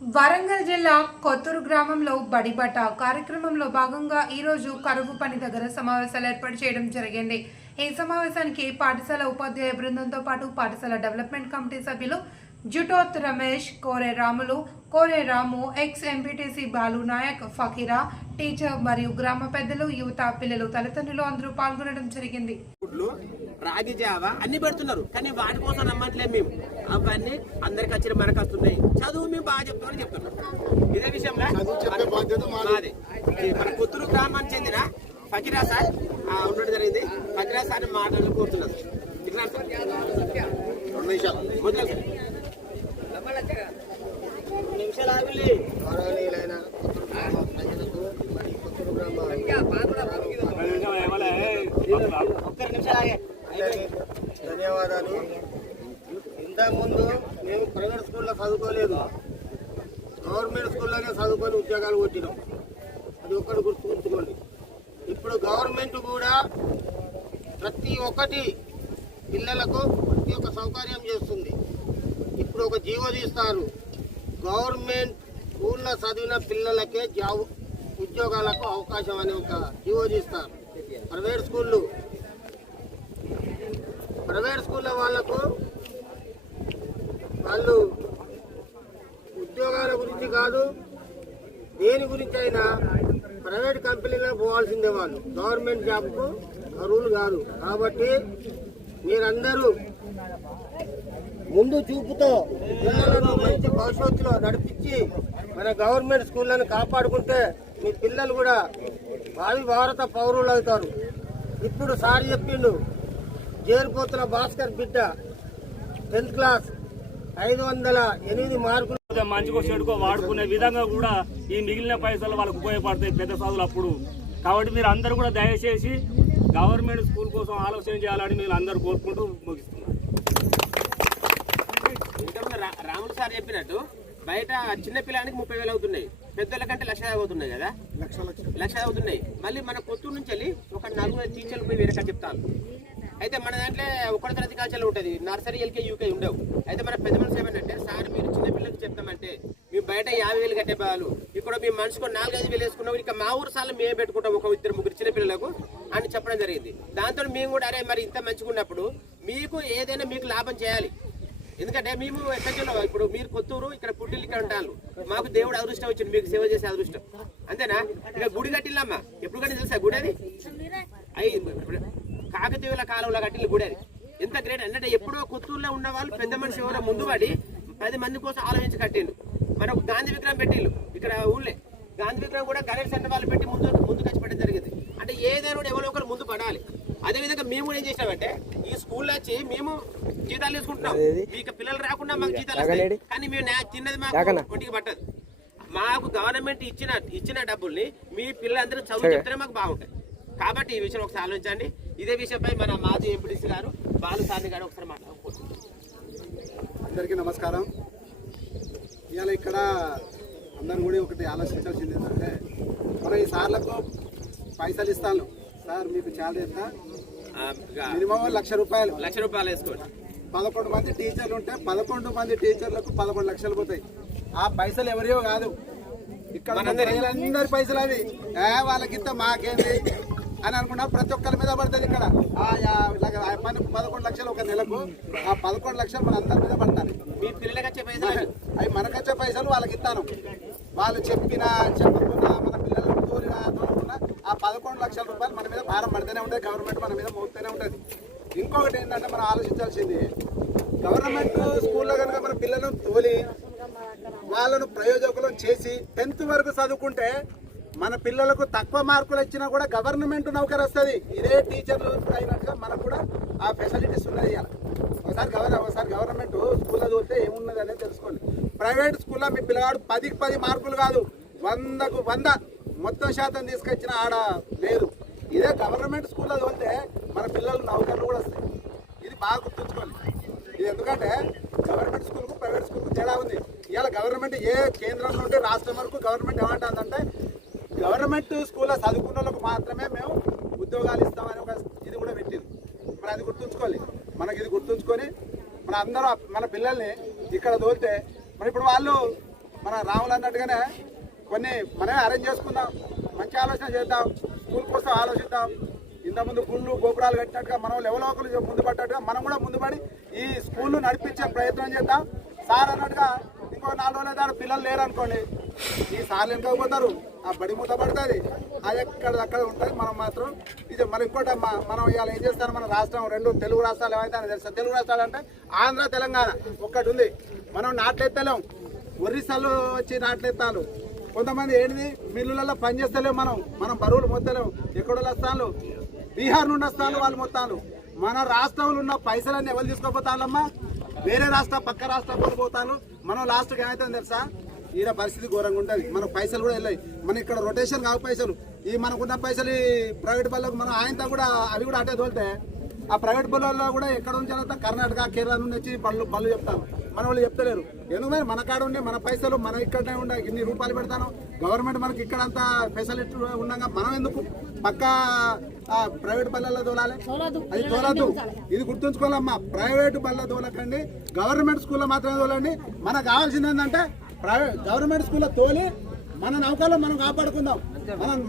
వరంగల్ జిల్లా కొత్తూరు గ్రామంలో బడిబట కార్యక్రమంలో భాగంగా ఈరోజు కరువు పని దగ్గర సమావేశాలు ఏర్పాటు చేయడం జరిగింది. ఈ సమావేశానికి పాఠశాల ఉపాధ్యాయ బృందంతో పాటు పాఠశాల డెవలప్మెంట్ కమిటీ సభ్యులు జుటోత్ Ramesh Kore Ramulu Kore Ramu ex MPTC Balu Naik Fakira teacher మరియు గ్రామ పెద్దలు యువత పిల్లలు తల్లిదండ్రులు అందరూ పాల్గొనడం జరిగింది. రాగి జావ అన్ని పెడుతున్నారు. కానీ వాటి కోసం నమ్మట్లేదు మేము. అవన్నీ అందరికి వచ్చిన మనకు వస్తున్నాయి చదువు మేము బాగా చెప్తామని చెప్తున్నాం. ఇదే విషయంలో మాది. మన పుత్తూరు గ్రామానికి చెందిన ఫకీరా సార్ ఆ, ఉండడం జరిగింది. ఫకీరా సార్ మాటలు కోరుతున్నారు. రెండు నిమిషాలు. ఆగులే. గౌరవనీయులైన కొత్తూరు గ్రామ ప్రజలకు మరియు కొత్తూరు గ్రామ ఒక్క రెండు నిమిషాలు ఆగే అందరికీ ధన్యవాదాలు ఇంతకుముందు మేము ప్రైవేట్ స్కూల్లో లేదు గవర్నమెంట్ స్కూల్లోనే చదువుకొని ఉద్యోగాలు కొట్టినాం. అది ఒక్కటి గుర్తుంచుకోండి ఇప్పుడు గవర్నమెంట్ కూడా ప్రతి ఒక్కటి పిల్లలకు ప్రతి ఒక్క సౌకర్యం చేస్తుంది. ఇప్పుడు ఒక జీవో తీస్తారు. గవర్నమెంట్ స్కూల్లో చదివిన పిల్లలకే జాబ్ ఉద్యోగాలకు అవకాశం అనే ఒక జీవో తీస్తారు. ప్రైవేట్ స్కూళ్ళు. ప్రైవేట్ స్కూళ్ళ వాళ్ళకు వాళ్ళు ఉద్యోగాల గురించి కాదు దేని గురించి అయినా ప్రైవేట్ కంపెనీలో పోవాల్సిందే వాళ్ళు. గవర్నమెంట్ జాబ్కు అర్హులు కాదు. కాబట్టి మీరందరూ ముందు చూపుతో పిల్లలను మంచి భవిష్యత్తులో నడిపించి మన గవర్నమెంట్ స్కూళ్ళను కాపాడుకుంటే మీ పిల్లలు కూడా భావి భారత పౌరులు అవుతారు. ఇప్పుడు సార్ చెప్పిండు చేరిపోతున్న భాస్కర్ బిడ్డ టెన్త్ క్లాస్ ఐదు వందల ఎనిమిది మార్కులు మంచి మంచిగా చెడుకో వాడుకునే విధంగా కూడా ఈ మిగిలిన పైసలు వాళ్ళకు ఉపయోగపడతాయి పెద్ద చదువులు అప్పుడు. కాబట్టి మీరు అందరూ కూడా దయచేసి గవర్నమెంట్ స్కూల్ కోసం ఆలోచన చేయాలని మీరు అందరూ కోరుకుంటూ ముగిస్తున్నారు ఇంతకుముందు రా- రాములు సార్ చెప్పినట్టు బయట చిన్న పిల్లానికి ముప్పై వేలు అవుతున్నాయి. పెద్దల కంటే లక్ష అవుతున్నాయి కదా? లక్ష అవుతున్నాయి. మళ్ళీ మన కొత్తూరు నుంచి వెళ్ళి ఒక నలుగురు టీచర్లు పోయి వేరే చెప్తాను అయితే మన దాంట్లో ఒకటి తరగతి కాచాలు ఉంటుంది. నర్సరీ ఎల్కే యూకే ఉండవు. అయితే మన పెద్ద మనిషి ఏమంటే సార్ మీరు చిన్న పిల్లలకి చెప్తామంటే మీ బయట యాభై వేలు కట్టే బాలు. ఇక్కడ మీ మనిషికి నాలుగైదు వేలు వేసుకున్నాం ఇక మా ఊరు సార్లు మేము పెట్టుకుంటాం. ఒక ఇద్దరు ముగ్గురు చిన్న పిల్లలకు అని చెప్పడం జరిగింది. దాంతో మేము కూడా అరే మరి ఇంత మంచిగా ఉన్నప్పుడు మీకు ఏదైనా మీకు లాభం చేయాలి. ఎందుకంటే మేము ఎక్కడిలో ఇప్పుడు మీరు కొత్తూరు ఇక్కడ పుట్టిల్లు ఇక్కడ ఉంటారు. మాకు దేవుడు అదృష్టం వచ్చింది మీకు సేవ చేసే అదృష్టం. అంతేనా? ఇక గుడి కట్టిల్లమ్మా. ఎప్పుడు కట్టి తెలుసా గుడి అది? కాకతీయుల కాలంలో కట్టిన గుడి అది. ఎంత గ్రేట్ అంటే ఎప్పుడో కొత్తూరులో ఉన్న వాళ్ళు పెద్ద మనిషి ఎవరో ముందు పడి పది మంది కోసం ఆలోచించి కట్టిండు. మరి ఒక గాంధీ విగ్రహం పెట్టిండు ఇక్కడ ఊళ్ళే. గాంధీ విగ్రహం కూడా గణేష్ సెంటర్ వాళ్ళు పెట్టి ముందు ముందు ఖర్చు పెట్టడం జరిగింది. అంటే ఏదైనా కూడా ఎవరో ఒకరు ముందు పడాలి. అదే విధంగా మేము కూడా ఏం చేసినామంటే ఈ స్కూల్లో వచ్చి మేము జీతాలు తీసుకుంటున్నాం. మీకు పిల్లలు రాకుండా మాకు జీతాలు వస్తాయి. కానీ మేము తిన్నది మాకు ఒంటికి పట్టదు. మాకు గవర్నమెంట్ ఇచ్చిన ఇచ్చిన డబ్బుల్ని మీ పిల్లలందరూ చదువు చెప్తేనే మాకు బాగుంటాయి. కాబట్టి ఈ విషయం ఒకసారి ఆలోచించండి. ఇదే విషయంపై మన మాజీ ఎంపీడీసీ గారు బాలు సార్ని గారు ఒకసారి మాట్లాడుకోవచ్చు అందరికీ నమస్కారం. ఇవాళ ఇక్కడ అందరం కూడా ఒకటి ఆలోచించాల్సింది ఏంటంటే మనం ఈ సార్లకు పైసలు ఇస్తాను. సార్ మీకు చాలా ఎంత? మినిమం లక్ష రూపాయలు. లక్ష రూపాయలు వేసుకోండి. పదకొండు మంది టీచర్లు ఉంటే పదకొండు మంది టీచర్లకు పదకొండు లక్షలు పోతాయి. ఆ పైసలు ఎవరియో కాదు. ఇక్కడ ప్రజలందరి పైసలు అవి. ఏ వాళ్ళకింత మాకేంది? అని అనుకున్నా ప్రతి ఒక్కరి మీద పడుతుంది ఇక్కడ. పదకొండు లక్షలు ఒక నెలకు. ఆ పదకొండు లక్షలు మన అందరి మీద పడతాయి. మీ పిల్లలకి వచ్చే పైసలు వాళ్ళకి ఇస్తాను. వాళ్ళు చెప్పినా చెప్పకుండా మన పిల్లలు తోలినా తోలుకున్నా ఆ పదకొండు లక్షల రూపాయలు మన మీద భారం పడితేనే ఉంటుంది గవర్నమెంట్ మన మీద మోపుతూనే ఉంటుంది. ఇంకొకటి ఏంటంటే మనం ఆలోచించాల్సింది గవర్నమెంట్ స్కూల్లో కనుక మన పిల్లలను తోలి వాళ్ళను ప్రయోజకులను చేసి టెన్త్ వరకు చదువుకుంటే మన పిల్లలకు తక్కువ మార్కులు ఇచ్చినా కూడా గవర్నమెంట్ నౌకర్ వస్తుంది ఇదే టీచర్లు అయినట్టుగా మనకు కూడా ఆ ఫెసిలిటీస్ ఉన్నాయి ఇవాళ ఒకసారి గవర్న ఒకసారి గవర్నమెంట్ స్కూల్లో చూస్తే ఏమున్నది అనేది తెలుసుకోండి. ప్రైవేట్ స్కూల్లో మీ పిల్లగాడు పదికి పది మార్కులు కాదు. వందకు వంద మొత్తం శాతం తీసుకొచ్చిన ఆడ లేదు. ఇదే గవర్నమెంట్ స్కూల్లో చూస్తే మన పిల్లలు నౌకర్లు కూడా వస్తాయి. ఇది బాగా గుర్తుంచుకోండి. ఇది ఎందుకంటే గవర్నమెంట్ స్కూల్కు ప్రైవేట్ స్కూల్కు తేడా ఉంది. ఇవాళ గవర్నమెంట్ ఏ కేంద్రం నుండి రాష్ట్రం వరకు గవర్నమెంట్ ఏమంటుందంటే గవర్నమెంట్ స్కూల్లో చదువుకున్న వాళ్ళకు మాత్రమే మేము ఉద్యోగాలు ఇస్తామని ఒక ఇది కూడా పెట్టింది. మరి అది గుర్తుంచుకోవాలి. మనకి ఇది గుర్తుంచుకొని మన అందరూ మన పిల్లల్ని ఇక్కడ తోలితే మరి ఇప్పుడు వాళ్ళు మన రాములు అన్నట్టుగానే కొన్ని మనమే అరేంజ్ చేసుకుందాం మంచి ఆలోచన చేద్దాం స్కూల్ కోసం ఆలోచిద్దాం. ఇంతకుముందు గుళ్ళు గోపురాలు కట్టినట్టుగా మనం లెవలోకలు ముందు పడ్డట్టుగా మనం కూడా ముందు పడి ఈ స్కూల్ నడిపించే ప్రయత్నం చేద్దాం. సార్ అన్నట్టుగా ఇంకో నాలుగు రోజుల దాని పిల్లలు లేరు అనుకోండి ఈ సార్లు పోతారు? ఆ బడి మూత పడుతుంది. అది ఎక్కడ అక్కడ ఉంటుంది మనం మాత్రం. ఇది మరి ఇంకోటి అమ్మా మనం ఇవాళ ఏం చేస్తాను మన రాష్ట్రం రెండు తెలుగు రాష్ట్రాలు ఏమైతే తెలుసా? తెలుగు రాష్ట్రాలు అంటే ఆంధ్ర తెలంగాణ ఒక్కటి ఉంది. మనం నాట్లెత్తలేం. ఒరిస్సాలో వచ్చి నాట్లెత్తాలు కొంతమంది ఏంటిది? మిల్లులలో పనిచేస్తలేం మనం. మనం బరువులు మొత్తలేం. ఎక్కడోళ్ళు వస్తాను బీహార్ నుండి వస్తాను వాళ్ళు మొత్తాలు మన రాష్ట్రంలో ఉన్న పైసలన్నీ ఎవరు తీసుకోపోతానమ్మా వేరే రాష్ట్ర పక్క రాష్ట్రం పోతాను మనం లాస్ట్కి ఏమవుతుంది తెలుసా? ఈయన పరిస్థితి ఘోరంగా ఉంటుంది. మనకు పైసలు కూడా వెళ్ళాయి. మన ఇక్కడ రొటేషన్ కావు పైసలు. ఈ మనకున్న పైసలు ఈ ప్రైవేట్ బళ్ళకు మనం ఆయనతో కూడా అవి కూడా అటే తోలితే ఆ ప్రైవేట్ బళ్ళల్లో కూడా ఎక్కడ నుంచి కర్ణాటక కేరళ నుండి వచ్చి బళ్ళు బళ్ళు చెప్తాను మన వాళ్ళు చెప్తలేరు. ఎందుకంటే మన కాడ ఉండే మన పైసలు మనం ఇక్కడనే ఉండే ఇన్ని రూపాయలు పెడతాను? గవర్నమెంట్ మనకి ఇక్కడ అంతా ఫెసిలిటీ ఉండగా? మనం ఎందుకు? పక్క ప్రైవేట్ బళ్ళల్లో తోలాలి. అది తోలద్దు ఇది గుర్తుంచుకోవాలమ్మా. ప్రైవేట్ బళ్ళ తోలకండి. గవర్నమెంట్ స్కూల్లో మాత్రమే తోలండి. మనకు కావాల్సింది ఏంటంటే ప్రైవేట్ గవర్నమెంట్ స్కూల్లో తోలి మన నౌకల్లో మనం కాపాడుకుందాం. మనం మనకు